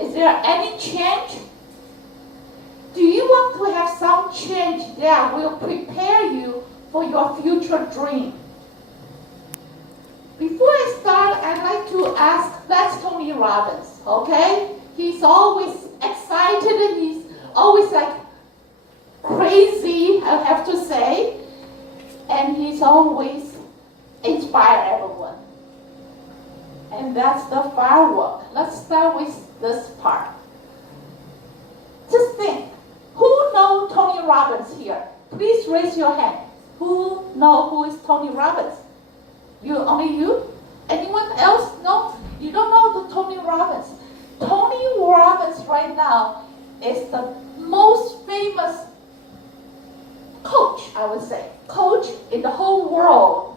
Is there any change? Do you want to have some change that will prepare you for your future dream? Before I start, I'd like to ask, that's Tony Robbin, okay? He's always excited and he's always like crazy, I have to say. And he's always inspire everyone. And that's the firework. Let's start with this part. Just think, who knows Tony Robbin here? Please raise your hand. Who knows who is Tony Robbin? Only you? Anyone else? No? You don't know the Tony Robbin. Tony Robbin right now is the most famous coach, I would say, coach in the whole world.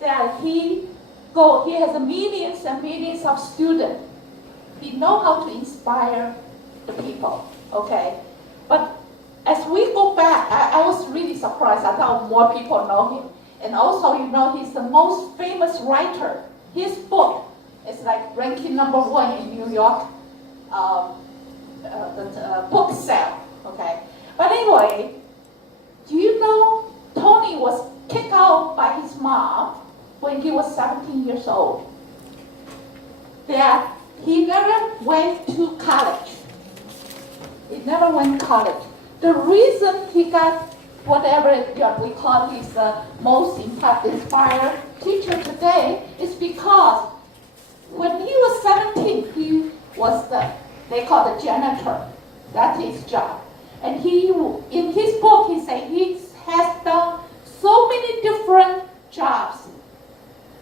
That he has millions and millions of students. He knows how to inspire the people, okay? But as we go back, I was really surprised. I thought more people know him. And also, he's the most famous writer. His book is like ranking #1 in New York, the book sale, okay? But anyway, do you know Tony was kicked out by his mom when he was 17 years old? That he never went to college. He never went to college. The reason he got whatever we call his most inspired teacher today is because when he was 17, he was they call the janitor. That's his job. And in his book, he said he has done so many different jobs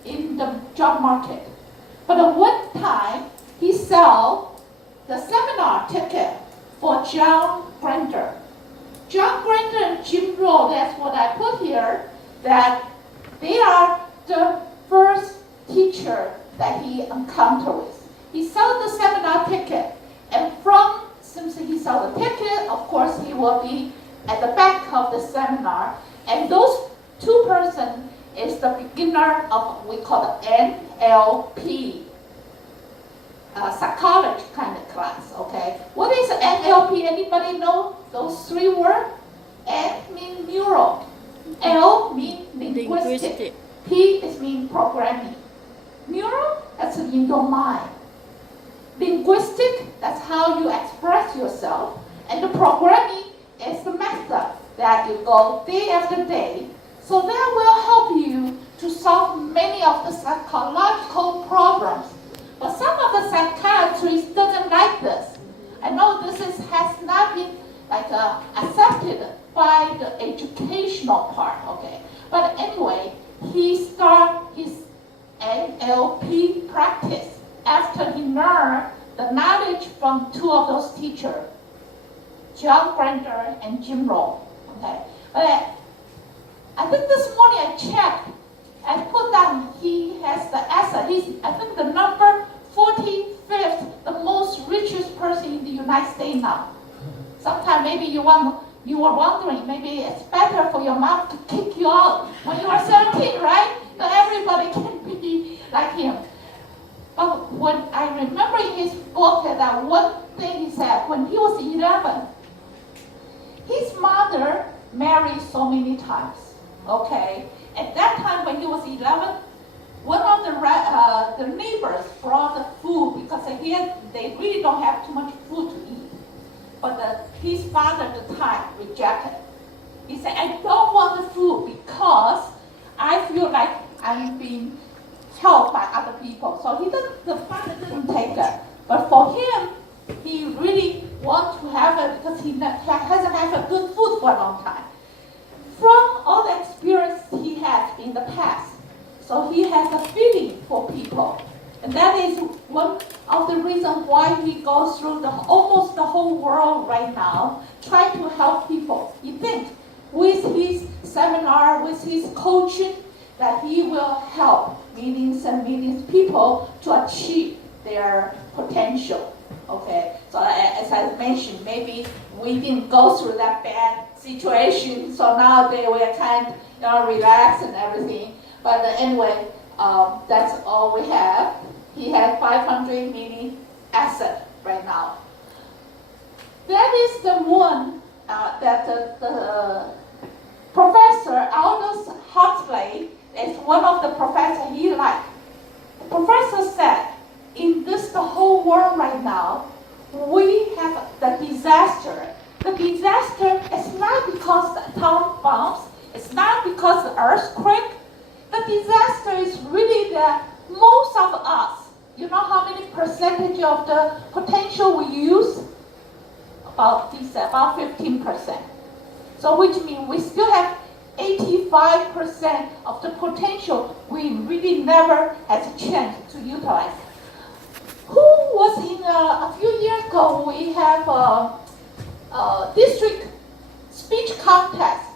in the job market. But at one time, he sold the seminar ticket for John Grinder. John Grinder and Jim Rowe, that's what I put here, that they are the first teacher that he encountered with. He sold the seminar ticket, and since he sold the ticket, of course, he will be at the back of the seminar, and those two persons is the beginner of what we call the NLP, psychology kind of class, okay? What is NLP? Anybody know those three words? N means neural, L means linguistic, P is mean programming. Neural, that's in your mind. Linguistic, that's how you express yourself. And the programming is the method that you go day after day. So that will help you to solve many of the psychological problems. But some of the psychiatrists doesn't like this. I know this has not been accepted by the educational part, okay? But anyway, he started his NLP practice after he learned the knowledge from two of those teachers, John Grinder and Jim Rowe, okay? But I think this morning I checked and put down he has the asset. He's, I think, the number 45th, the most richest person in the United States now. Sometime maybe you were wondering, maybe it's better for your mom to kick you out when you are 17, right? So everybody can be like him. But when I remember in his book that one thing he said, when he was 11, his mother married so many times, okay? At that time when he was 11, one of the neighbors brought the food because they really don't have too much food to eat. But his father at the time rejected. He said, I don't want the food because I feel like I'm being helped by other people. So the father didn't take it. But for him, he really wants to have it because he hasn't had a good food for a long time. From all the experience he had in the past, so he has a feeling for people. And that is one of the reasons why he goes through almost the whole world right now, trying to help people. He thinks with his seminar, with his coaching, that he will help millions and millions of people to achieve their potential. Okay, so as I mentioned, maybe we didn't go through that bad situation, so now they will kind of relax and everything. But anyway, that's all we have. He has 500 million assets right now. is the one that the Professor Aldous Huxley is one of the professors he liked. The professor said, in the whole world right now, we have the disaster. The disaster is not because the atomic bombs, it's not because the earthquake. The disaster is really that most of us, you know how many percentage of the potential we use? About 15%. So which means we still have 85% of the potential we really never had a chance to utilize. Who was in a few years ago, we have a district speech contest.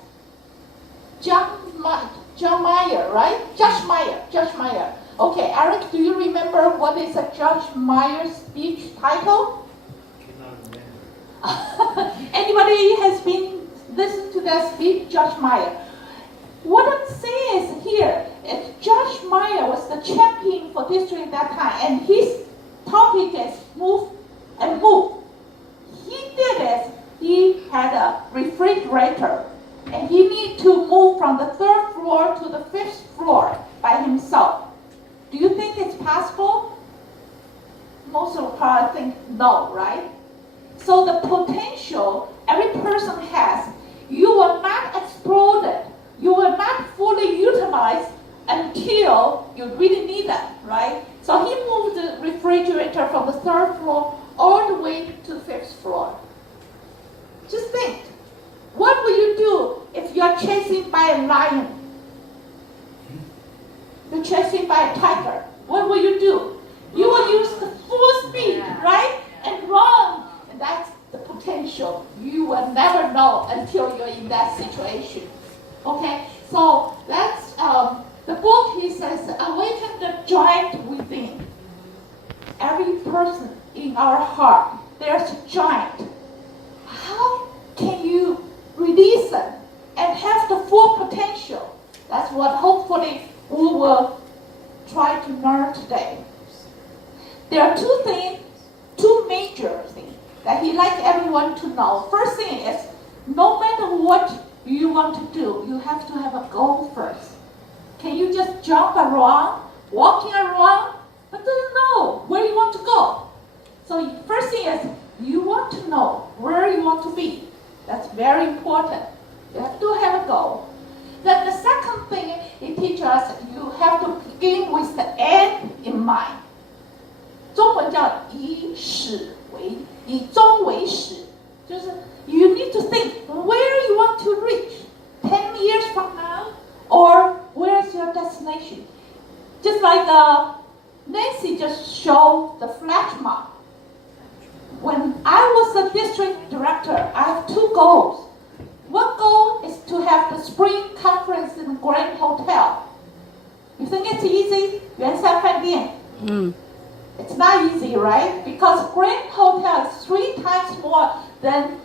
John Meyer, right? Judge Meyer. Okay, Eric, do you remember what is a Judge Meyer's speech title? Anybody has been listened to that speech, Judge Meyer? What I'm saying is here, Judge Meyer was the champion for district at that time, and his topic is move and move. He did it. He had a refrigerator, and he needed to move from the 3rd floor to the 5th floor by himself. Do you think it's possible? Most of the part think no, right? So the potential every person has, you will not explode it. You will not fully utilize until you really need it, right? So he moved the refrigerator from the 3rd floor all the way to the 5th floor. Just think, what will you do if you're chasing by a lion? You're chasing by a tiger. What will you do? You will use the full speed, right? And run. And that's the potential. You will never know until you're in that situation. Okay, so that's the book. He says, awaken the giant within. Every person in our heart, there's a giant. How can you release it and have the full potential? That's what hopefully we will try to learn today. There are two major things that he'd like everyone to know. First thing is, no matter what you want to do, you have to have a goal first. Can you just jump around, walking around, but don't know where you want to go? So first thing is, you want to know where you want to be. That's very important. You have to have a goal. Then the second thing it teaches us, you have to begin with the end in mind. 中文叫以终为始，就是 you need to think where you want to reach 10 years from now, or where's your destination. Just like Nancy just showed the flash mob. When I was a district director, I have two goals. One goal is to have the spring conference in the Grand Hotel. You think it's easy? 圆山饭店. It's not easy, right? Because Grand Hotel is 3 times more than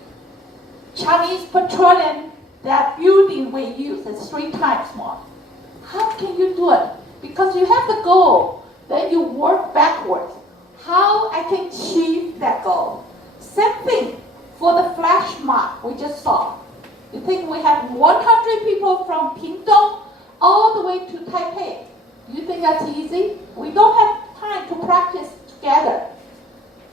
Chinese Petroleum, that building we use. It's 3 times more. How can you do it? Because you have the goal, then you work backwards. How I can achieve that goal? Same thing for the flash mob we just saw. You think we have 100 people from Pingdong all the way to Taipei. You think that's easy? We don't have time to practice together.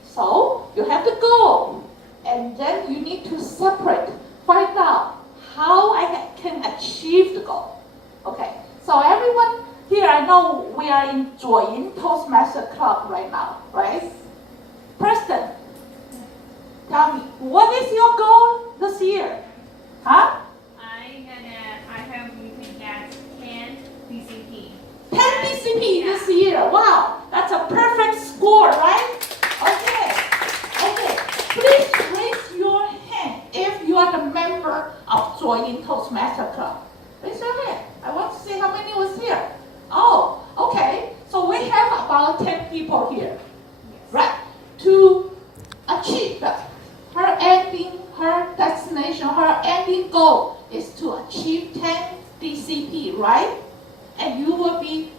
So you have to go, and then you need to separate, find out how I can achieve the goal. Okay, so everyone here, I know we are in Tsoying Toastmasters Club right now, right? Preston, tell me, what is your goal this year? Huh? I hope we can get 10 DCP. 10 DCP this year. Wow, that's a perfect score, right? Okay. Please raise your hand if you are the member of Tsoying Toastmasters Club. Raise your hand. I want to see how many was here. Oh, okay. So we have about 10 people here, right? To achieve her destination, her ending goal is to achieve 10 DCP, right? And you will be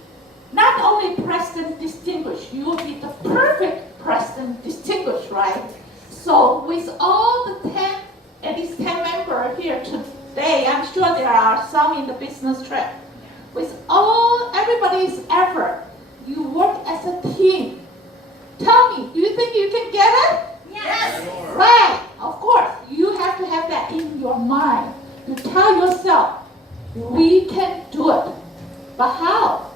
not only President Distinguished, you will be the perfect President Distinguished, right? So with all the 10 at least 10 members here today. I'm sure there are some in the business trip. With everybody's effort, you work as a team. Tell me, do you think you can get it? Yes. Right, of course. You have to have that in your mind. To tell yourself, we can do it. But how?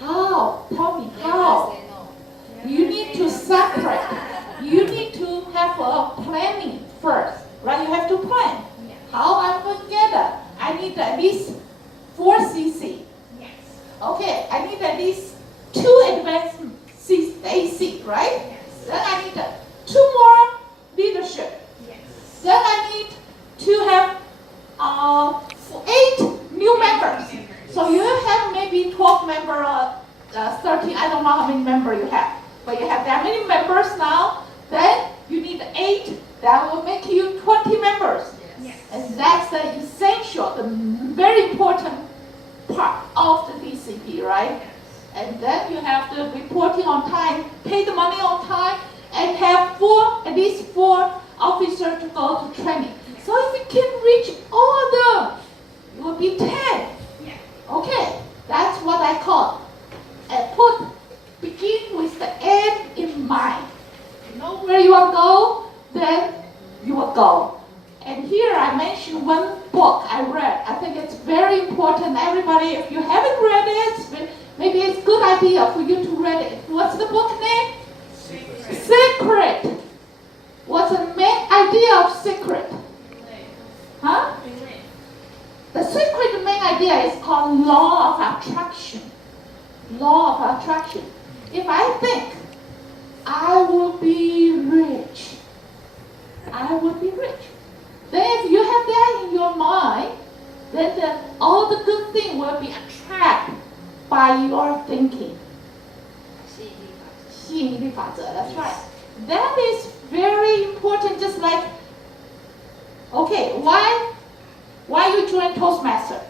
How? Tell me, how? You need to separate. You need to have a planning first, right? You have to plan. How I'm going to get it? I need at least 4 CC. Yes. Okay, I need at least 2 advanced AC, right? Yes. Then I need 2 more leadership. Yes. Then I need to have 8 new members. So you have maybe 12 members or 13, I don't know how many members you have. But you have that many members now, then you need 8, that will make you 20 members. Yes. And that's the essential, the very important part of the DCP, right? And then you have the reporting on time, pay the money on time, and have at least 4 officers to go to training. So if you can reach all of them, it will be 10. Yeah. Okay, that's what I call. And begin with the end in mind. You know where you want to go, then you will go. And here I mentioned one book I read. I think it's very important. Everybody, if you haven't read it, maybe it's a good idea for you to read it. What's the book name? Secret. What's the main idea of secret? Huh? The secret, the main idea is called law of attraction. Law of attraction. If I think I will be rich, I will be rich. Then if you have that in your mind, then all the good things will be attracted by your thinking. 吸引力法则, that's right. That is very important, just like, okay, why you join Toastmaster?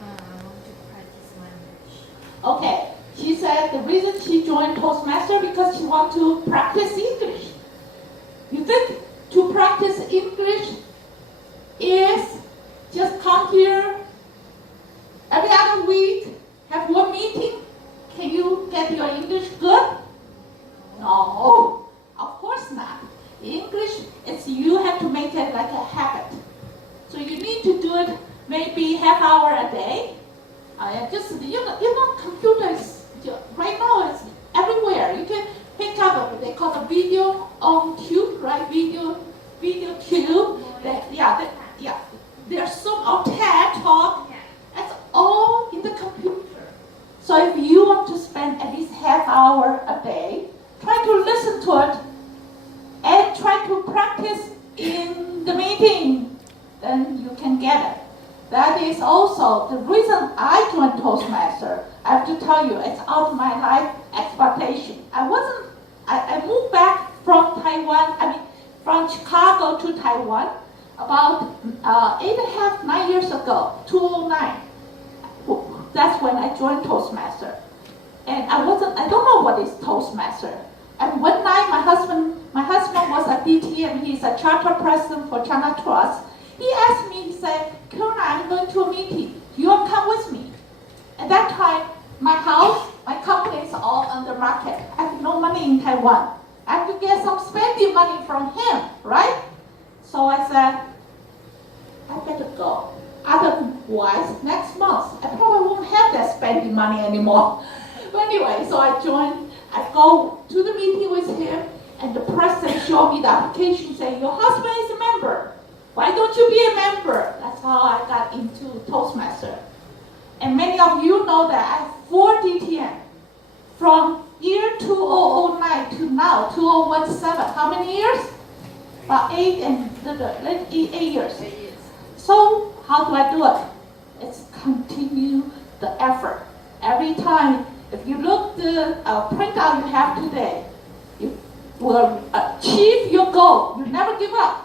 I want to practice my English. Okay, she said the reason she joined Toastmaster because she wants to practice English. You think to practice English is just come here every other week, have one meeting? Can you get your English good? No, of course not. English is you have to make it like a habit. So you need to do it maybe half hour a day. Computers right now it's everywhere. You can pick up they call the video on tube, right? Video tube. There's some on TED Talk. That's all in the computer. So if you want to spend at least half hour a day, try to listen to it and try to practice in the meeting, then you can get it. That is also the reason I joined Toastmaster. I have to tell you, it's out of my life expectation. I moved back from Taiwan, from Chicago to Taiwan about 8.5, 9 years ago, 2009. That's when I joined Toastmaster. And I don't know what is Toastmaster. And one night my husband was a DTM, he's a charter president for China Trust. He asked me, he said, Karuna, I'm going to a meeting. Do you want to come with me? At that time, my house, my company is all on the market. I have no money in Taiwan. I have to get some spending money from him, right? So I said, I better go. Otherwise, next month, I probably won't have that spending money anymore. But anyway, so I go to the meeting with him, and the president showed me the application saying, your husband is a member. Why don't you be a member? That's how I got into Toastmaster. And many of you know that I have 4 DTM. From year 2009 to now, 2017. How many years? About 8 years. So how do I do it? It's continue the effort. Every time, if you look the printout you have today, you will achieve your goal. You never give up.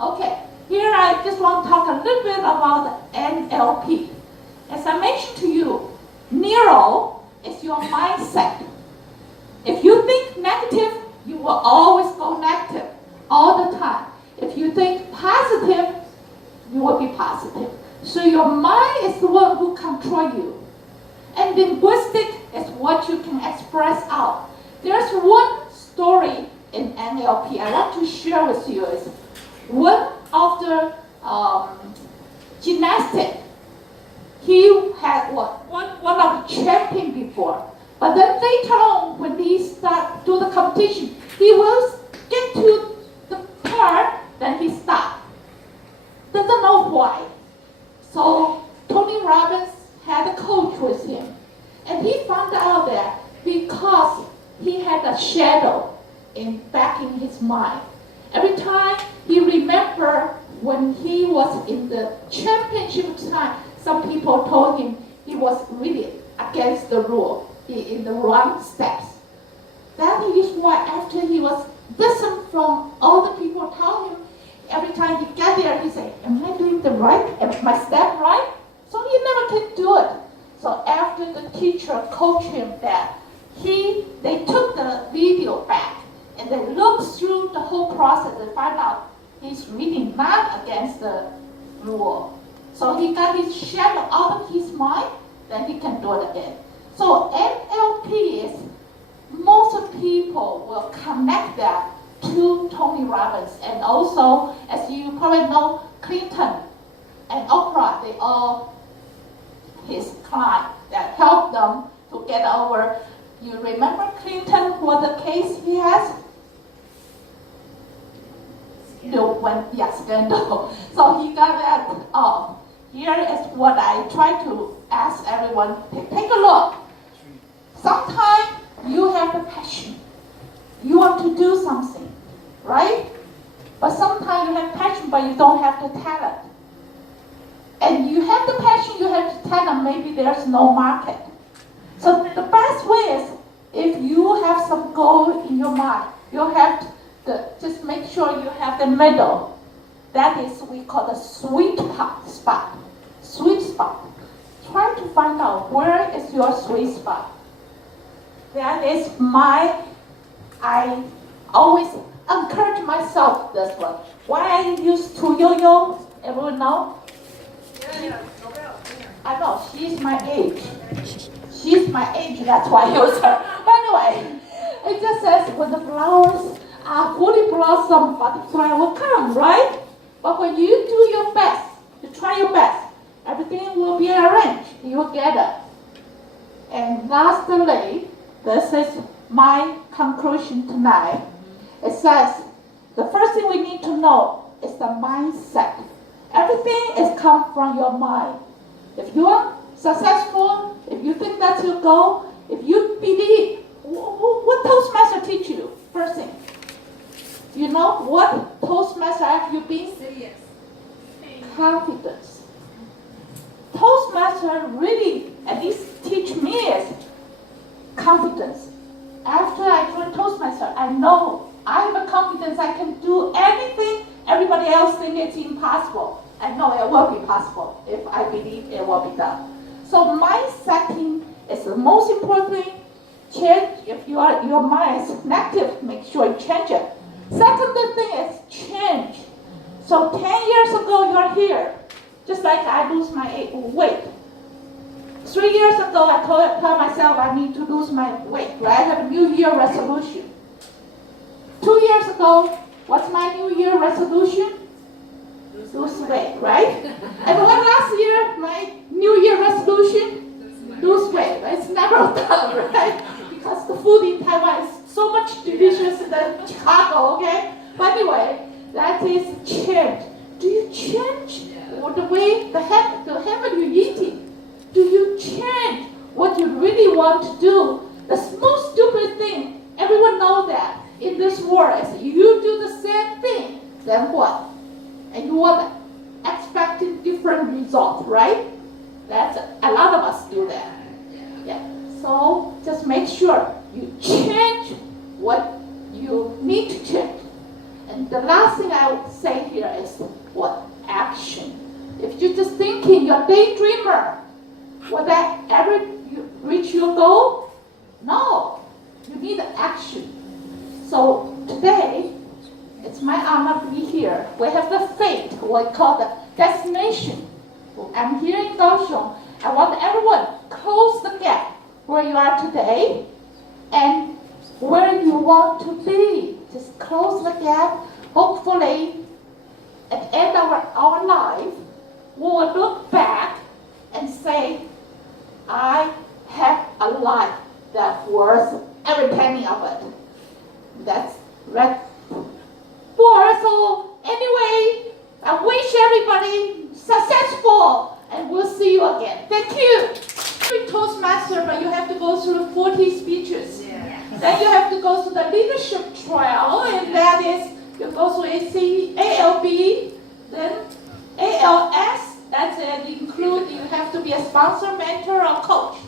Okay, here I just want to talk a little bit about the NLP. As I mentioned to you, Nero is your mindset. If you think negative, you will always go negative all the time. So your mind is the one who controls you. And linguistic is what you can express out. There's one story in NLP I want to share with you. Is one of the gymnastics. He had one of the champion before. But then later on, when he start do the competition, he will get to the part, then he stop. Doesn't know why. So Tony Robbin had a coach with him. And he found out that because he had a shadow back in his mind. Every time he remembered when he was in the championship time, some people told him he was really against the rule, in the wrong steps. That is why after he was listened from all the people telling him, every time he got there, he said, am I doing the right? Am my step right? So he never can do it. So after the teacher coached him that, they took the video back and they looked through the whole process and find out he's really not against the rule. So he got his shadow out of his mind, then he can do it again. So NLP is, most people will connect that to Tony Robbins. And also, as you probably know, Clinton and Oprah, they all his client that helped them to get over. You remember Clinton, what the case he has? Scandal. So he got that off. Here is what I try to ask everyone, take a look. Sometimes you have the passion. You want to do something, right? But sometimes you have passion, but you don't have the talent. And you have the passion, you have the talent, maybe there's no market. So the best way is, if you have some goal in your mind, you have to just make sure you have the middle. That is we call the sweet spot. Sweet spot. Try to find out where is your sweet spot. That is I always encourage myself this one. Why I used to yo-yo, everyone know? I know, she's my age. She's my age, that's why I use her. But anyway, it just says when the flowers are fully blossom, butterfly will come, right? But when you do your best, you try your best, everything will be arranged, you will get it. And lastly, this is my conclusion tonight. It says, the first thing we need to know is the mindset. Everything is come from your mind. If you are successful, if you think that's your goal, if you believe, what Toastmaster teach you? First thing, you know what Toastmaster have you been? Yes. Confidence. Toastmaster really, at least teach me is confidence. After I joined Toastmaster, I know I have a confidence I can do anything everybody else thinks it's impossible. I know it will be possible if I believe it will be done. So mind setting is the most important thing. Change, if your mind is negative, make sure you change it. Second thing is change. So 10 years ago, you're here. Just like I lose my weight. 3 years ago, I told myself I need to lose my weight, right? I have a New Year resolution. 2 years ago, what's my New Year resolution? Lose weight, right? And what last year, my New Year resolution? Lose weight. It's never done, right? Because the food in Taiwan is so much delicious than Chicago, okay? But anyway, that is change. Do you change the way, the habit you're eating? Do you change what you really want to do? The most stupid thing, everyone knows that in this world, is you do the same thing, then what? And you want expecting different results, right? That's a lot of us do that. Yeah. So just make sure you change what you need to change. And the last thing I would say here is what? Action. If you're just thinking, you're a daydreamer, will that ever reach your goal? No. You need action. So today, it's my honor to be here. We have the fate, what we call the destination. I'm here in Kaohsiung. I want everyone close the gap where you are today and where you want to be. Just close the gap. Hopefully, at the end of our life, we will look back and say, I have a life that's worth every penny of it. That's right. So anyway, I wish everybody successful, and we'll see you again. Thank you. Toastmaster, but you have to go through 40 speeches. Yeah. Then you have to go through the leadership trial, and that is you go through ALB, then ALS. That's it. Include you have to be a sponsor, mentor, or coach.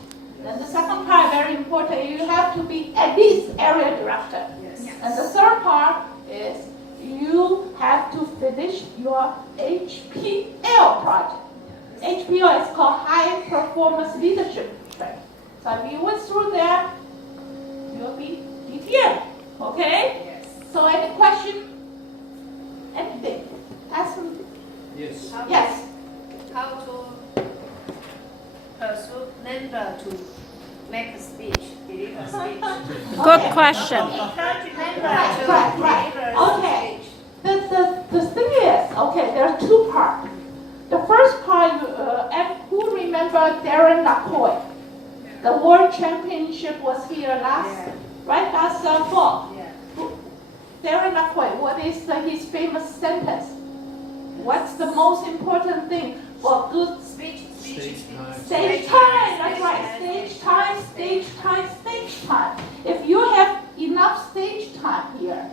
Then the second part, very important, you have to be at least area director. Yes. And the third part is you have to finish your HPL project. HPL is called High Performance Leadership Training. So if you went through that, you'll be DTM. Okay? Yes. So any question? Anything? Ask me. Yes. Yes. How to persuade member to make a speech, deliver a speech. Good question. Encourage member Right. to deliver a Okay. speech. The thing is, okay, there are two parts. The first part, and who remember Darren McCoy? The World Championship was here last fall. Yeah. Darren McCoy, what is his famous sentence? What's the most important thing for good Speech. Stage time. stage time? That's right, stage time, stage time, stage time. If you have enough stage time here,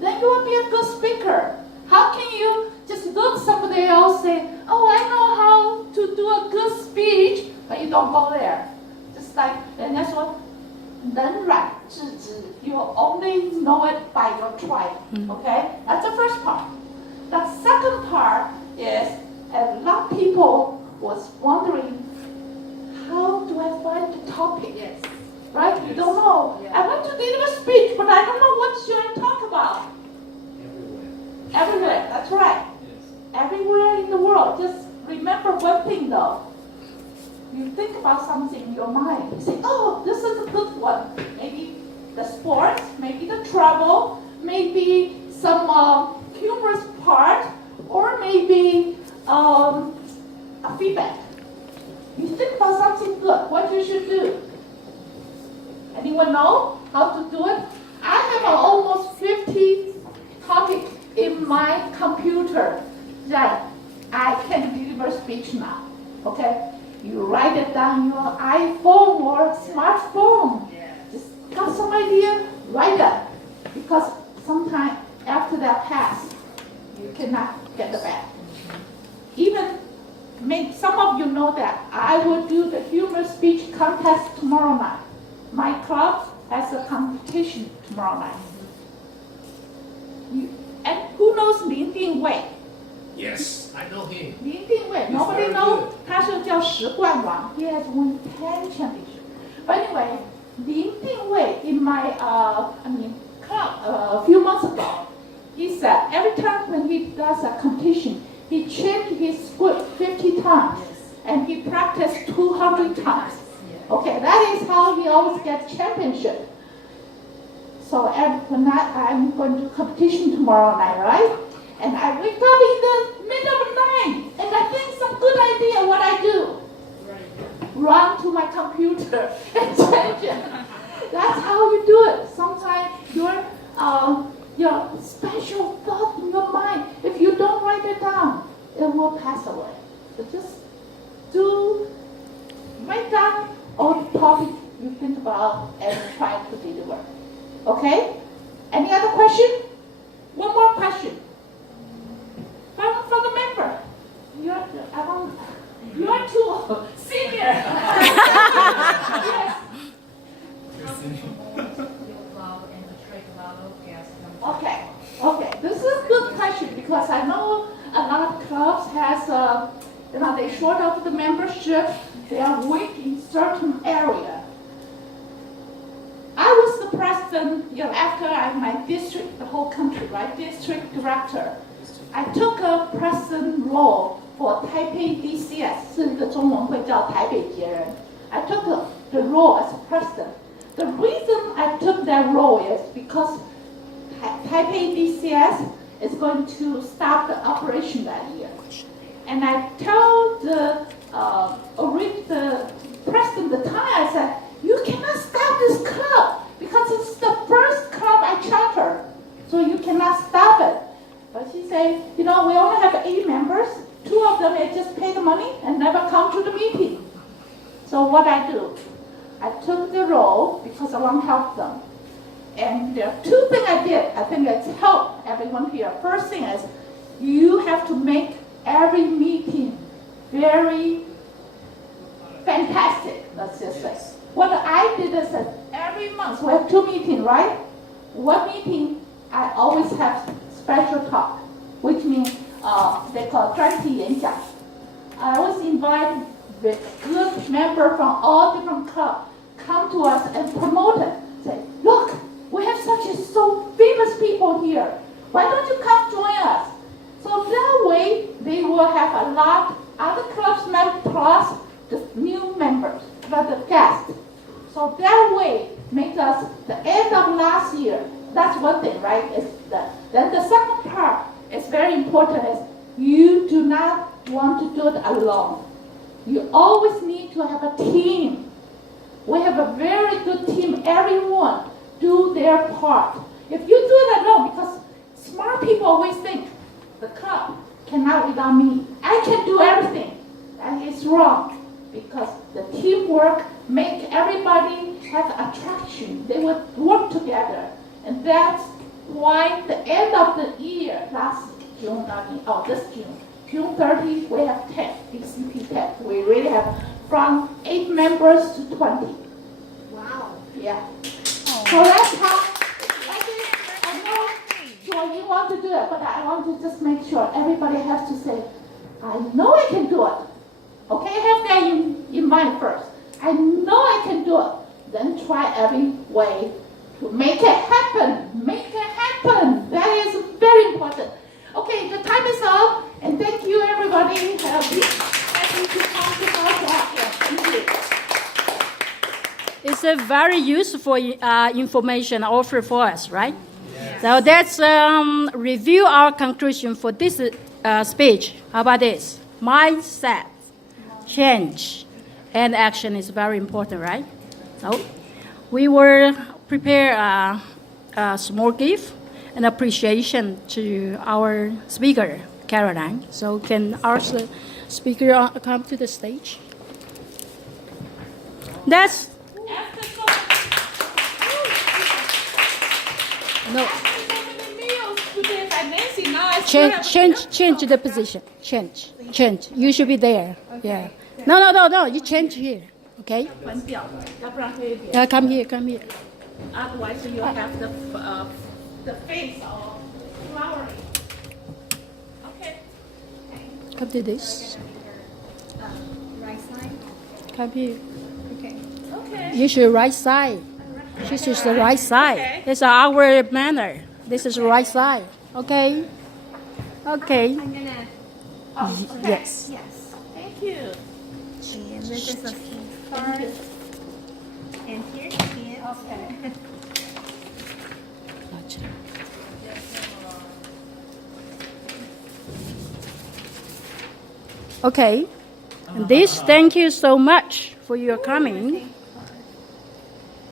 then you will be a good speaker. How can you just look somebody else say, oh, I know how to do a good speech, but you don't go there? Just like, 人家说能软制止, you only know it by your trial. Okay? That's the first part. The second part is a lot of people was wondering, how do I find the topic? Yes. Right? You don't know. Yeah. I want to deliver a speech, but I don't know what should I talk about. Everywhere. Everywhere, that's right. Yes. Everywhere in the world. Just remember one thing though. You think about something in your mind. You say, oh, this is a good one. Maybe the sports, maybe the travel, maybe some humorous part, or maybe a feedback. You think about something good, what you should do. Anyone know how to do it? I have almost 50 topics in my computer that I can deliver speech now. Okay? You write it down on your iPhone or smartphone. Yeah. Just got some idea, write it. Because sometime after that pass, you cannot get it back. Even some of you know that I will do the humor speech contest tomorrow night. My club has a competition tomorrow night. And who knows Lin Dingwei? Yes, I know him. Lin Dingwei, He's nobody very knows. good. 他是叫石冠王. He has won 10 championships. But anyway, Lin Dingwei in my club a few months ago, he said every time when he does a competition, he changed his script 50 times and he practiced 200 times. Okay, that is how he always gets championship. So when I'm going to competition tomorrow night, right? And I wake up in the middle of the night and I think some good idea what I do. Run to my computer and change it. That's how you do it. Sometimes your special thought in your mind, if you don't write it down, it will pass away. So just write down all the topics you think about and try to deliver. Okay? Any other question? One more question. From the member. You're too senior. Yes. Okay. This is a good question because I know a lot of clubs has, they short of the membership. They are weak in certain area. I was the president, after my district, the whole country, right? District director. I took a president role for Taipei DCS, 是一个中文会叫台北捷人. I took the role as president. The reason I took that role is because Taipei DCS is going to stop the operation that year. And I told the president at the time, I said, you cannot stop this club because it's the first club I chartered. So you cannot stop it. But she said, we only have 8 members. 2 of them just pay the money and never come to the meeting. So what I do? I took the role because I want to help them. And there are 2 things I did. I think it's helped everyone here. First thing is, you have to make every meeting very fantastic, let's just say. What I did is that every month, we have 2 meetings, right? One meeting, I always have special talk, which means they call 专题演讲. I always invite the good member from all different clubs come to us and promote it. Say, look, we have so famous people here. Why don't you come join us? So that way, they will have a lot other clubs members plus the new members, but the guests. So that way, make us the end of last year. That's one thing, right? Then the second part is very important. Is you do not want to do it alone. You always need to have a team. We have a very good team. Everyone do their part. If you do it alone, because smart people always think the club cannot without me. I can do everything. That is wrong, because the teamwork make everybody have attraction. They would work together, and that's why the end of the year, last June, this June 30, we have 10, BCP 10. We really have from 8 members to 20. Wow. Yeah. So that's how, I know Tsoying want to do it, but I want to just make sure everybody has to say, I know I can do it. Okay, have that in mind first. I know I can do it. Then try every way to make it happen. Make it happen. That is very important. Okay, the time is up, and thank you everybody. Happy to come to our Thank you. It's a very useful information offered for us, right? Yes. So let's review our conclusion for this speech. How about this? Mindset, change, and action is very important, right? So we will prepare a small gift and appreciation to our speaker, Caroline. So can our speaker come to the stage? That's no. Change the position. Change. You should be there. Yeah. No. You change here. Okay. Come here. Otherwise, you have the face of flowering. Okay. Come to this. Right side. Come here. Okay. You should right side. This is the right side. Okay. This is our manner. This is the right side. Okay. Okay. I'm gonna. Okay. Yes. Yes. Thank you. And this is a card. And here. Okay. Okay. And this, thank you so much for your coming.